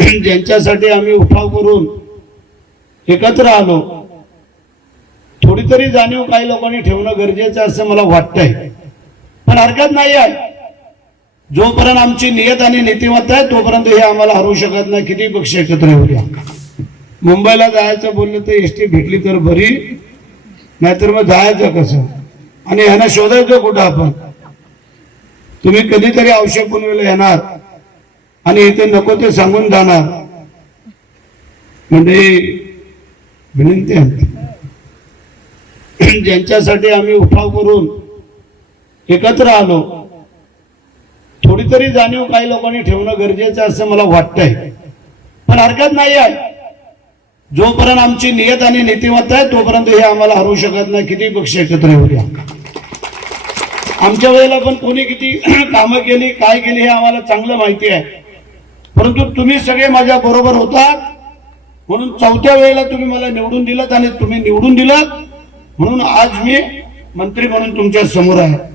ज्यांच्यासाठी आम्ही उठाव करून एकत्र आलो. थोडी तरी जाणीव काही लोकांनी ठेवणं गरजेचं आहे असं मला वाटतंय. पण हरकत नाही आहे. जोपर्यंत आमची नियत आणि नीतिमत्ता आहे तोपर्यंत हे आम्हाला हरवू शकत नाही. किती पक्ष एकत्र येऊ द्या. मुंबईला जायचं बोललं तर एस टी भेटली तर बरी नाहीतर मग जायचं कसं? आणि ह्यांना शोधायचं कुठं आपण? तुम्ही कधीतरी औषध बनवायला येणार. आणि इथे नको ते सांगून जाणार. म्हणजे विनंती आहे. ज्यांच्यासाठी आम्ही उठाव करून एकत्र आलो थोडी तरी जाणीव काही लोकांनी ठेवणं गरजेचं असं मला वाटतंय. पण हरकत नाही आहे. जोपर्यंत आमची नियत आणि नीतिमत्ता आहे तोपर्यंत हे आम्हाला हरवू शकत नाही. किती पक्ष एकत्र येऊ द्या. आमच्या वेळेला पण कोणी किती कामं केली काय केली हे आम्हाला चांगलं माहिती आहे. परंतु तुम्ही सगळे माझ्या बरोबर होतात. म्हणून चौथ्या वेळेला तुम्ही मला निवडून दिलं आणि तुम्ही निवडून दिलं म्हणून आज मी मंत्री म्हणून तुमच्यासमोर आहे.